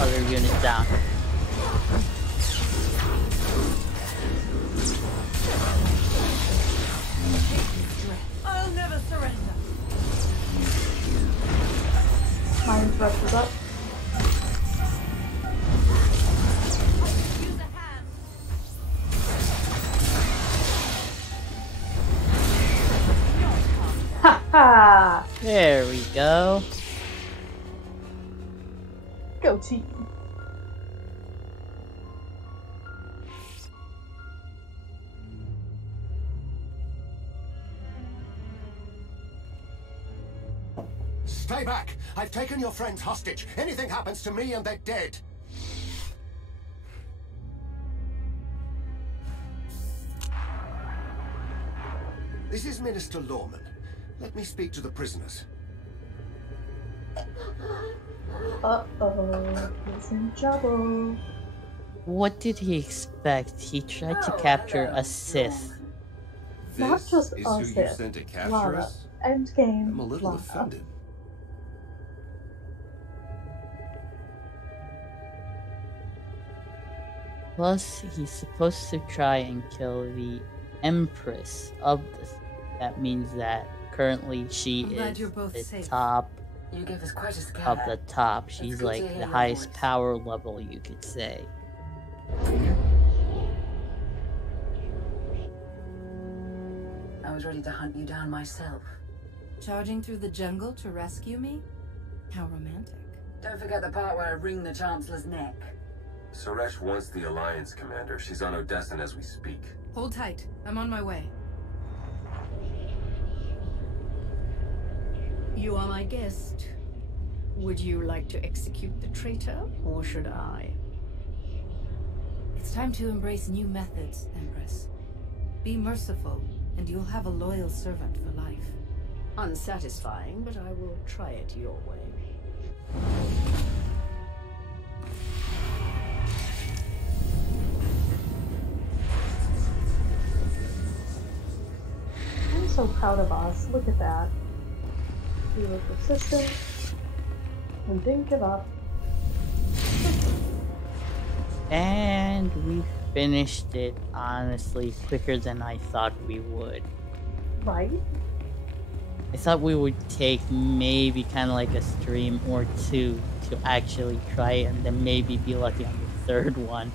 Other unit down. I'll never surrender. Mind rush is up. Use a hand. Ha ha! There we go. Go team. Stay back! I've taken your friends hostage. Anything happens to me and they're dead. This is Minister Lorman. Let me speak to the prisoners. Uh-oh, he's in trouble. What did he expect? He tried to capture a Sith. Not just is a who you Sith. sent to capture Lara. us? Endgame. I'm a little Lara. offended. Plus, he's supposed to try and kill the Empress of the Sith. That means that currently she I'm glad is you're both the safe. top You gave us quite a scare. of the top. It's She's good to like hear the your highest voice. power level, you could say. I was ready to hunt you down myself. Charging through the jungle to rescue me? How romantic. Don't forget the part where I wring the Chancellor's neck. Suresh wants the Alliance commander. She's on Odessen as we speak. Hold tight. I'm on my way. You are my guest. Would you like to execute the traitor, or should I? It's time to embrace new methods, Empress. Be merciful, and you'll have a loyal servant for life. Unsatisfying, but I will try it your way. I'm so proud of us. Look at that. We were persistent. We didn't give up. And we finished it, honestly, quicker than I thought we would. Right? I thought we would take maybe kind of like a stream or two to actually try it and then maybe be lucky on the third one.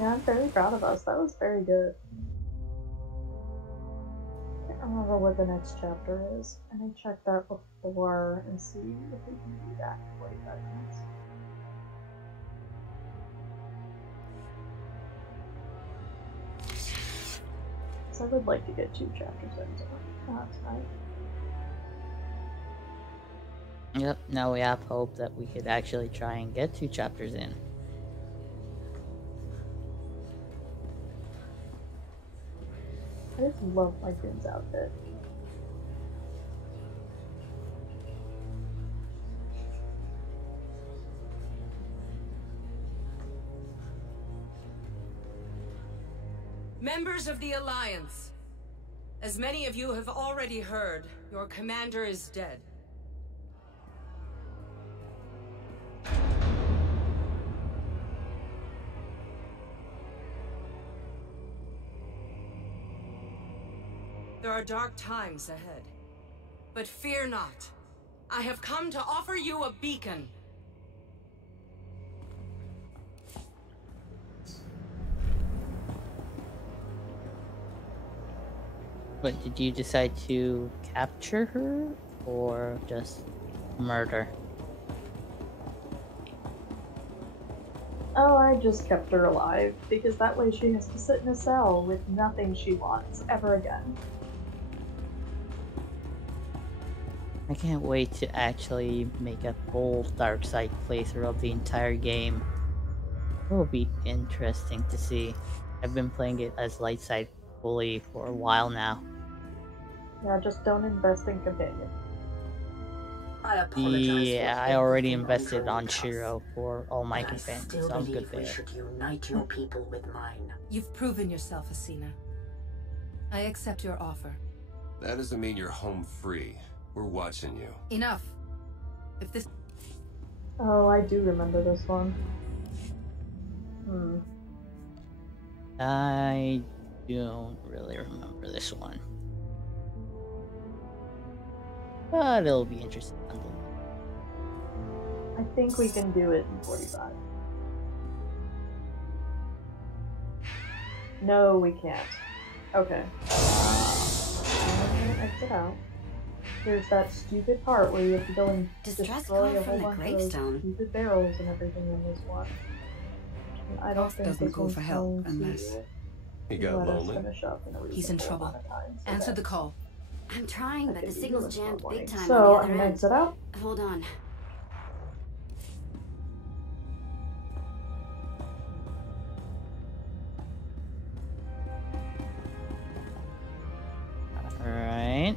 Yeah, I'm very proud of us. That was very good. I can't remember what the next chapter is. I may check that before and see if we can do that in 45 minutes. So I would like to get 2 chapters in tonight. Yep, now we have hope that we could actually try and get 2 chapters in. I just love my Finn's outfit. Members of the Alliance, as many of you have already heard, your commander is dead. There are dark times ahead. But fear not. I have come to offer you a beacon. But did you decide to capture her or just murder? Oh, I just kept her alive, because that way she has to sit in a cell with nothing she wants ever again. I can't wait to actually make a full dark side playthrough of the entire game. It will be interesting to see. I've been playing it as light side fully for a while now. Yeah, just don't invest in companion. I apologize. Yeah, I already invested on Shiro for all my companions, so I'm good there. We should unite your people with mine. You've proven yourself, Asina. I accept your offer. That doesn't mean you're home free. We're watching you. Enough. If this... Oh, I do remember this one. I don't really remember this one. But it'll be interesting. I think we can do it in 45. No, we can't. Okay. I'm gonna exit out. There's that stupid part where you have to go and destroy a whole bunch of those stupid barrels and everything in this one. And I don't think doesn't call for help unless he got lonely. He's in trouble. Answer the call. I'm trying, but the signal's jammed big time so on the other end. Exit out. Hold on. Alright.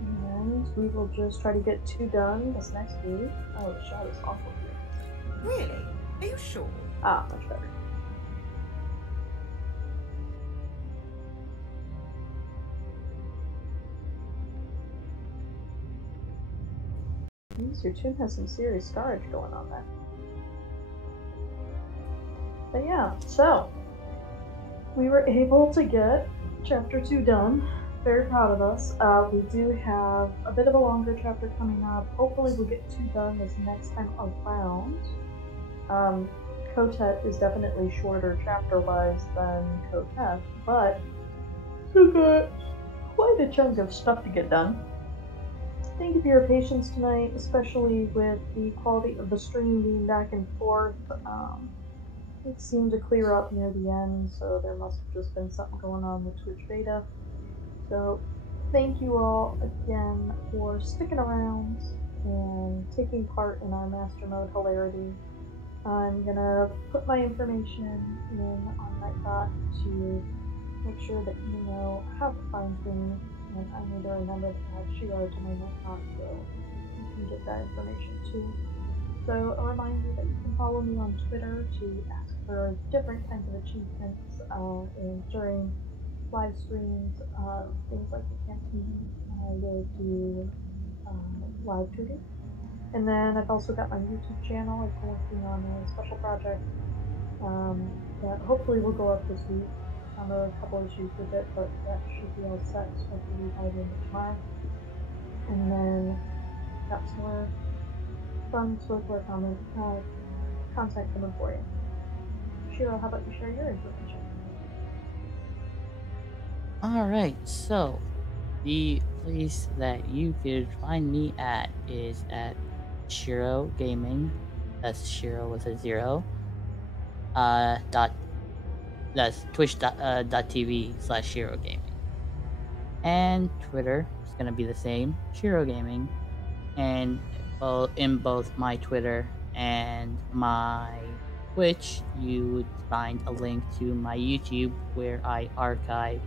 And we will just try to get 2 done this next week. Oh, the shot is awful here. Really? Are you sure? Ah, much better. Your tune has some serious scarage going on there. But yeah, so we were able to get chapter 2 done. Very proud of us. We do have a bit of a longer chapter coming up. Hopefully we'll get 2 done this next time around. Kotet is definitely shorter chapter-wise than Kotet, but we've got quite a chunk of stuff to get done. Thank you for your patience tonight, especially with the quality of the stream being back and forth. It seemed to clear up near the end, so there must have just been something going on with Twitch beta. So thank you all again for sticking around and taking part in our Master Mode hilarity. I'm gonna put my information in on Nightbot to make sure that you know how to find things. And I need to remember to add Shiro to my Nightbot so you can get that information too. So a reminder that you can follow me on Twitter to ask for different kinds of achievements during live streams, things like the campaign. I will do live tweeting. And then I've also got my YouTube channel. I've been working on a special project that hopefully will go up this week. On a couple issues with it, but that should be all set, hopefully by the end of tomorrow. And then got some more fun SWTOR content coming for you. Shiro, how about you share your information? Alright, so the place that you could find me at is at Shiro Gaming. That's Shiro with a zero. Dot that's twitch.tv/Shiro Gaming. And Twitter is gonna be the same, Shiro Gaming. And in both my Twitter and my Twitch, you would find a link to my YouTube where I archive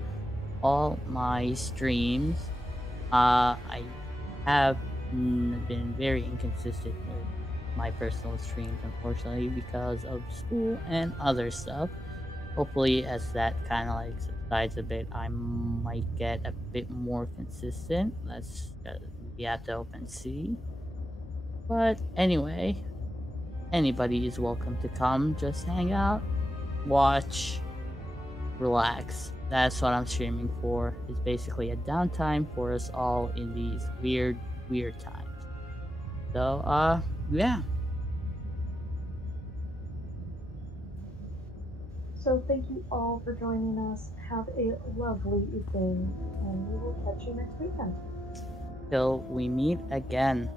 all my streams. I have been very inconsistent with my personal streams, unfortunately, because of school and other stuff. Hopefully, as that kind of like subsides a bit, I might get a bit more consistent. We have to hope and see. But anyway, anybody is welcome to come, just hang out, watch, relax. That's what I'm streaming for. It's basically a downtime for us all in these weird times. So, yeah. So thank you all for joining us. Have a lovely evening, and we will catch you next weekend. Till we meet again.